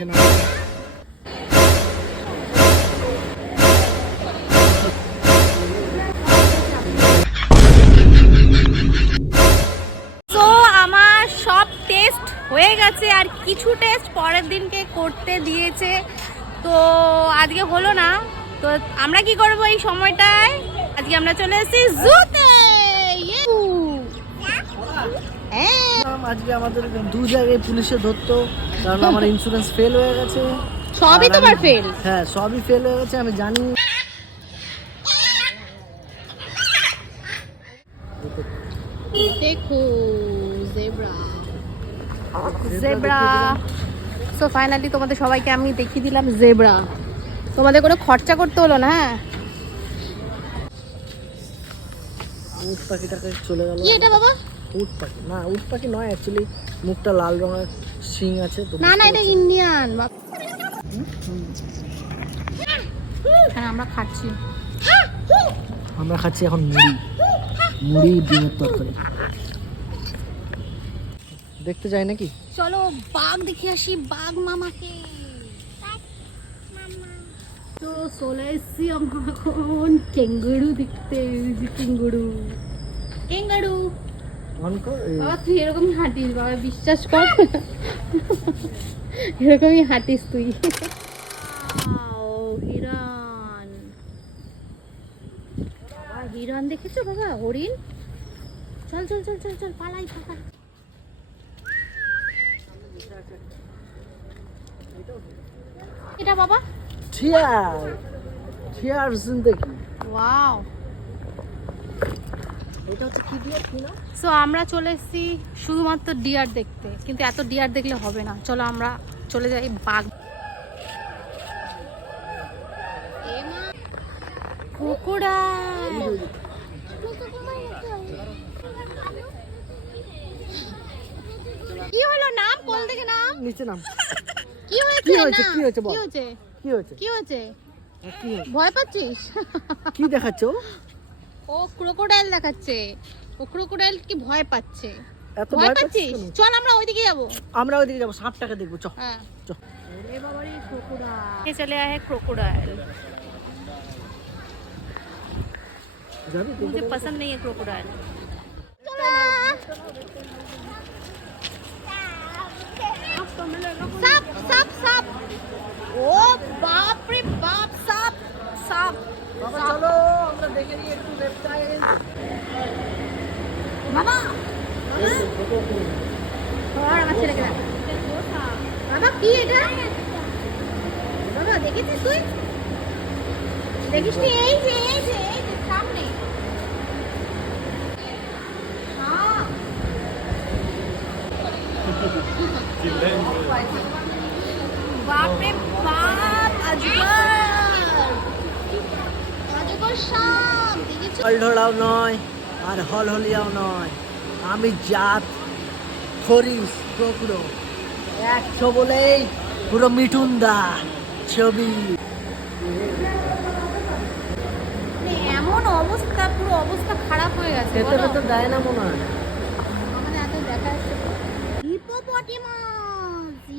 আমার সব টেস্ট হয়ে গেছে আর কিছু টেস্ট পরের দিনকে করতে দিয়েছে, তো আজকে হলো না। তো আমরা কি করব এই সময়টায়? আজকে আমরা চলে এসেছি জুতে। আজকে আমাদের দু জায়গায় পুলিশে ধরতো, কারণ আমার ইন্স্যুরেন্স ফেল হয়ে গেছে। সবই তোমার ফেল? হ্যাঁ, সবই ফেল হয়ে গেছে, আমি জানি। দেখো জেব্রা, জেব্রা। সো ফাইনালি তোমাদের সবাইকে আমি দেখিয়ে দিলাম জেব্রা। তোমাদের কোনো খরচা করতে হলো না। হ্যাঁ, উট পাখিটাকে চলে গেল। কি এটা বাবা? উট পাখি না, উট পাখি নয় অ্যাকচুয়ালি, মুখটা লাল রঙের, শিং আছে তো। না না, এটা ইন্ডিয়ান। হ্যাঁ, আমরা খাচ্ছি এখন মুড়ি ডিমের তরকারি। দেখতে যাই নাকি? চলো বাঘ দেখে আসি, বাঘ মামাকে। তো চলে এসছি আমরা এখন ক্যাঙ্গারু দেখতে। ক্যাঙ্গারু বাবা, তুই এরকমই হাঁটিস বাবা, বিশ্বাস কর। এরকমই হাঁটিস তুই। হিরণ, হিরণ দেখেছো বাবা? হরিণ। চল চল চল চল চল, পালাই পালাই। এটা বাবা টিয়ার জিন্দেগি। ওয়াও। এটা হচ্ছে কি ডিয়ার কি না? সো আমরা চলে এসেছি শুধুমাত্র ডিয়ার দেখতে, কিন্তু এত ডিয়ার দেখলে হবে না। চলো আমরা চলে যাই বাঘ। ক্রোকোডাইল। কি হলো? নাম কোল থেকে নাম, নিচে নাম। কি হয়েছে? কি হয়েছে? কি হয়েছে বল? কি হয়েছে? কি হয়েছে? কি হয়েছে? কি হয়েছে? ভয় পাচ্ছিস? কি দেখাচ্ছ? ও ক্রোকোডাইল দেখাচ্ছে। ও ক্রোকোডাইল কি ভয় পাচ্ছে? এত ভয় পাচ্ছিস? চল আমরা ওইদিকে যাবো। আমরা ওইদিকে যাবো, সাপটাকে দেখবো। চ হ্যাঁ চ। अरे बाबा रे क्रोकोडाइल, ये चले आए क्रोकोडाइल। मुझे पसंद नहीं है क्रोकोडाइल। साप साप साप, ओ बाप रे बाप, साप साप। বাবা চলো আমরা দেখে নিই একটু রেপটাইল। বাবা और আমার ছেলেকে দাও। বাবা কি এটা? বাবা দেখেছিস তুই? দেখিস নি? এই যে সামনে। হ্যাঁ, বাপ রে বাপ, অজগর সাপ দেখেছিস? হলঢলাও নয় আর হলহলিয়াও নয়, আমি জাত খরিস টুকরো 100 বলেই পুরো মিঠুনদা ছবি। এমন অবস্থা, পুরো অবস্থা খারাপ হয়ে গেছে। ভেতরে তো দেয় না মনে হয়। আমাদের এত দেখা যাচ্ছে।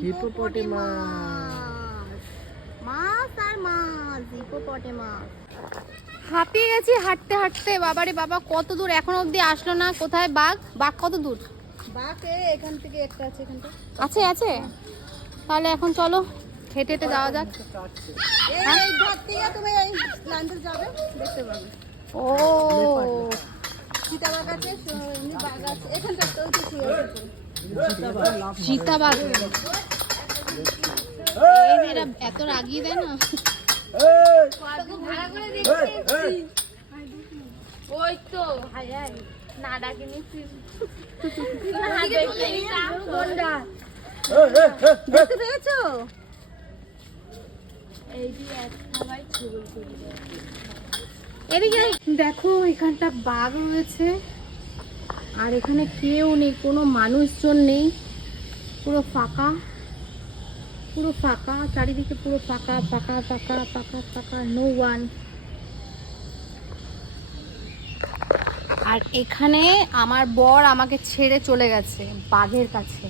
হিপোপটেমাস, মাছ আর মাছ, হিপোপটেমাস। হাঁপিয়ে গেছি হাঁটতে হাঁটতে। বাবারে বাবা, কত দূর এখনো অবধি আসলো না। কোথায় বাঘ? বাঘ কত দূর? বাঘ এখান থেকে একটা আছে, এখানটা আছে আছে। তাহলে এখন চলো হেঁটে হেঁটে যাওয়া যাক। এই ঘর থেকে তুমি এই লাইনটা যাবে, দেখতে পাবে। ও চিতাবাঘ আছে, এমনি বাঘ আছে এখানটা, তো ওই যে শুয়ে আছে। চিতাবাঘ। এই যে এরা এত রাগিয়ে দেয় না। ওই তো না ডাকে নিচ্ছিস। দেখতে পেয়েছো? এদিকে দেখো, এখানটা বাঘ রয়েছে আর এখানে কেউ নেই, কোনো মানুষজন নেই। পুরো ফাঁকা, পুরো ফাঁকা চারিদিকে, পুরো ফাঁকা ফাঁকা ফাঁকা ফাঁকা ফাঁকা, নো ওয়ান। আর এখানে আমার বর আমাকে ছেড়ে চলে গেছে বাঘের কাছে,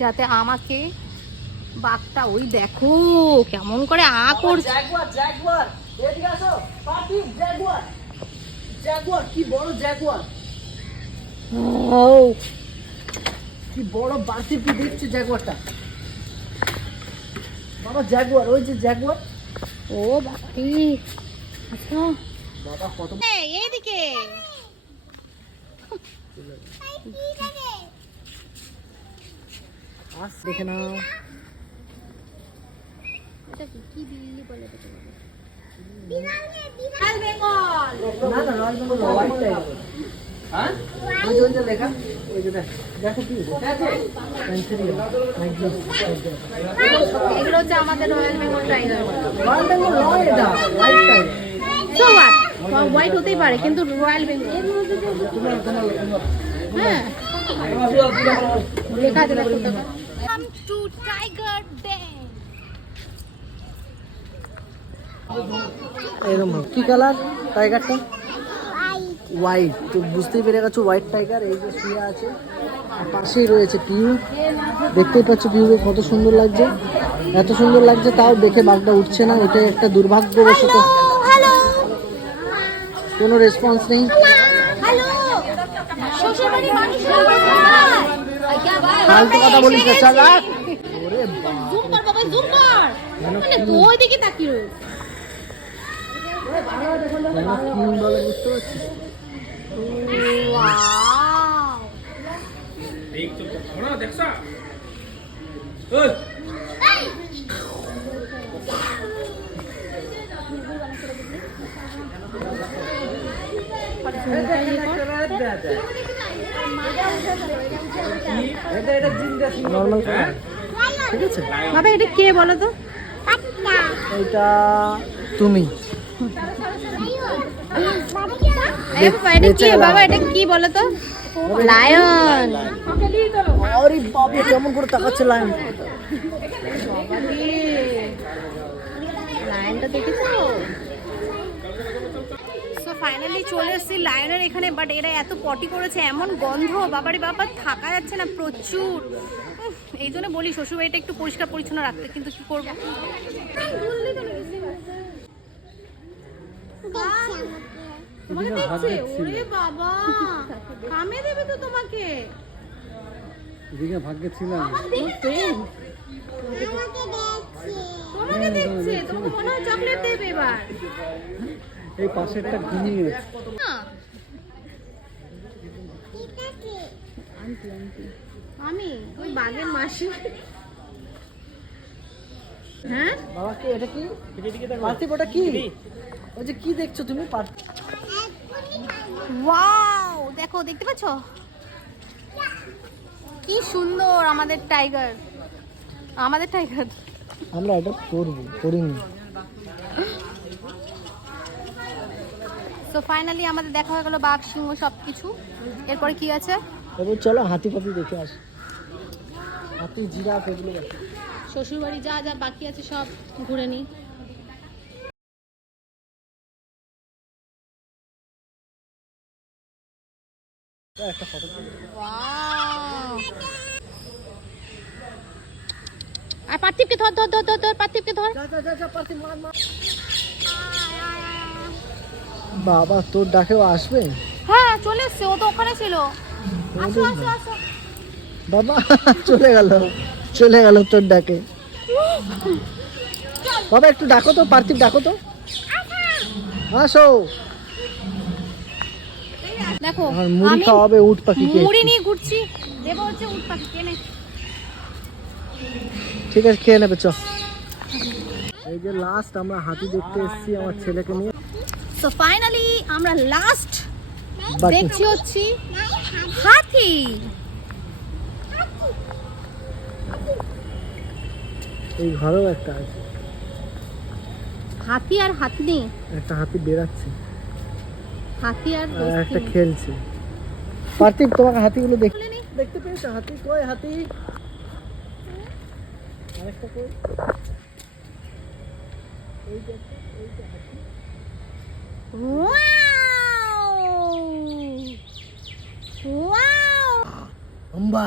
যাতে আমাকে বাঘটা ওই দেখো কেমন করে করছে। জাগুয়ার জাগুয়ার এদিকে আসো পার্থিব, জাগুয়ার জাগুয়ার কি বড় জাগুয়ার, ও কি বড় পার্থিব, কি দেখছে জাগুয়ারটা বাবা, জাগুয়ার ওই যে জাগুয়ার। ও বাপরে, আচ্ছা বাবা কত এইদিকে আস দেখে নাও। এটা কি বিল্লি বলে এটাকে? না না রয়্যাল বেঙ্গল হোয়াইট টাইগার। হ্যাঁ ওই যে ওই যে লেখা, ওই যে দেখো কি এগুলো হচ্ছে আমাদের royal Bengal tiger. Royal Bengal নয়, এটা white tiger. So what, white হতেই পারে কিন্তু রয়্যাল বেঙ্গল। হ্যাঁ লেখা আছে দেখো তো। Come to tiger day. এরকম কি কালার টাইগারটা? হোয়াইট। তো বুঝতেই পেরে গেছো হোয়াইট টাইগার। এই যে শুয়ে আছে আর পাশেই রয়েছে পিউ, দেখতেই পাচ্ছ পিউকে কত সুন্দর লাগছে, এত সুন্দর লাগছে তাও দেখে বাঘটা উঠছে না। এটাই একটা দুর্ভাগ্যবশত, কোনো রেসপন্স নেই। ফালতু কথা বলিস না, চল রাখ। ওরে জুম কর বাবা, জুম কর। মানে তো ওইদিকে তাকিয়ে রয়েছে। কি বলে বুঝতে পারছিস? ওয়াও, নর্মাল ঠিক আছে। বাবা এটা কে বলো তো? এটা তুমি এ বাবা এটা কি? বাবা এটা কি বলো তো? লায়ন। আরে বাবা কেমন করে তাকাচ্ছে লায়ন। লায়নটা দেখেছো? সো ফাইনালি চলে এসেছি লায়নের এখানে, বাট এরা এত পটি করেছে, এমন গন্ধ বাবারে বাবা, থাকা যাচ্ছে না প্রচুর। এই জন্য বলি শ্বশুরবাড়িটা একটু পরিষ্কার পরিচ্ছন্ন রাখতে, কিন্তু কি করবো। তোমাকে দেখছে? ওরে বাবা, কামে দেবে তো তোমাকে। এদিকে ভাগ্যে ছিলাম। তোমাকে দেখছে, তোমাকে মনে হয় চকলেট দেবে এবার। এই পাশেরটা ঘুমিয়ে না আমি ওই বাঘের মাসি। হ্যাঁ বাবা কি এটা কি পার্থিব, ওটা কি? ওই যে কি দেখছো তুমি? ওয়াও দেখো, দেখতে পাচ্ছো কি সুন্দর আমাদের টাইগার, আমাদের টাইগার। আমরা এটা করবো, করিনি। সো ফাইনালি আমাদের দেখা হয়ে গেল বাঘ, সিংহ সবকিছু। এরপরে কি আছে? এবার চলো হাতি ফাতি দেখে আসি, হাতি জিরাফ এগুলো দেখি। শ্বশুরবাড়ি যা যা বাকি আছে সব ঘুরে নিই। একটা ফটো আর পার্থিবকে ধর ধর ধর ধর ধর, পার্থিবকে ধর। পার্থিব মার মার। বাবা তোর ডাকেও আসবে? হ্যাঁ চলে এসছে, ও তো ওখানে ছিল। আসো আসো আসো। বাবা চলে গেল, চলে গেল তোর ডাকে। বাবা একটু ডাকো তো, পার্থিব ডাকো তো, আসো। দেখো আর মুড়ি খাওয়াবে উট পাখিকে। মুড়ি নিয়ে ঘুরছি, দেবো হচ্ছে উট পাখি কেনে। ঠিক আছে খেয়ে নেবে, চ। এই যে লাস্ট আমরা হাতি দেখতে এসেছি আমার ছেলেকে নিয়ে। সো ফাইনালি আমরা লাস্ট বাকি। দেখছি হচ্ছে হাতি। এই ঘরেও একটা আছে, হাতি আর হাতি নেই, একটা হাতি বেরাচ্ছে হাতি আর আর একটা খেলছে। পার্থিব তোমাকে হাতিগুলো বলে নি। দেখতে পেয়েছো? হাতি কই? হাতি আরেকটা কই? এই যে একটা, এই যে হাতি। Wow wow. অম্বা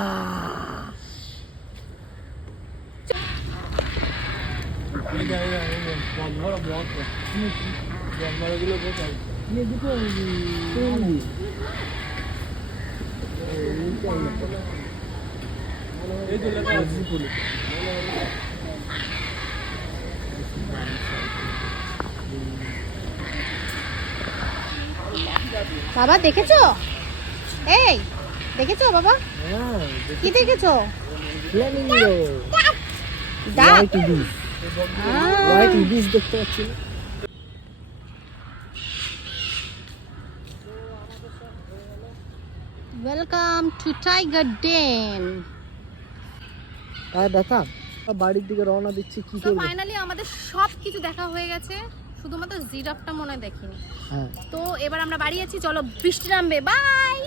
বাবা দেখেছো? এই দেখেছো বাবা? হ্যাঁ, কি দেখেছো? ফ্ল্যামিঙ্গো। ডাক। White Ibis. হোয়াইট ইবিস দেখতে পাচ্ছি না? Welcome to tiger den. আর দেখা বাড়ির দিকে রওনা দিচ্ছি, কি তো করবো? ফাইনালি আমাদের সব কিছু দেখা হয়ে গেছে, শুধুমাত্র জিরাফটা মনে হয় দেখিনি। হ্যাঁ, তো এবার আমরা বাড়ি আছি, চলো বৃষ্টি নামবে, বাই।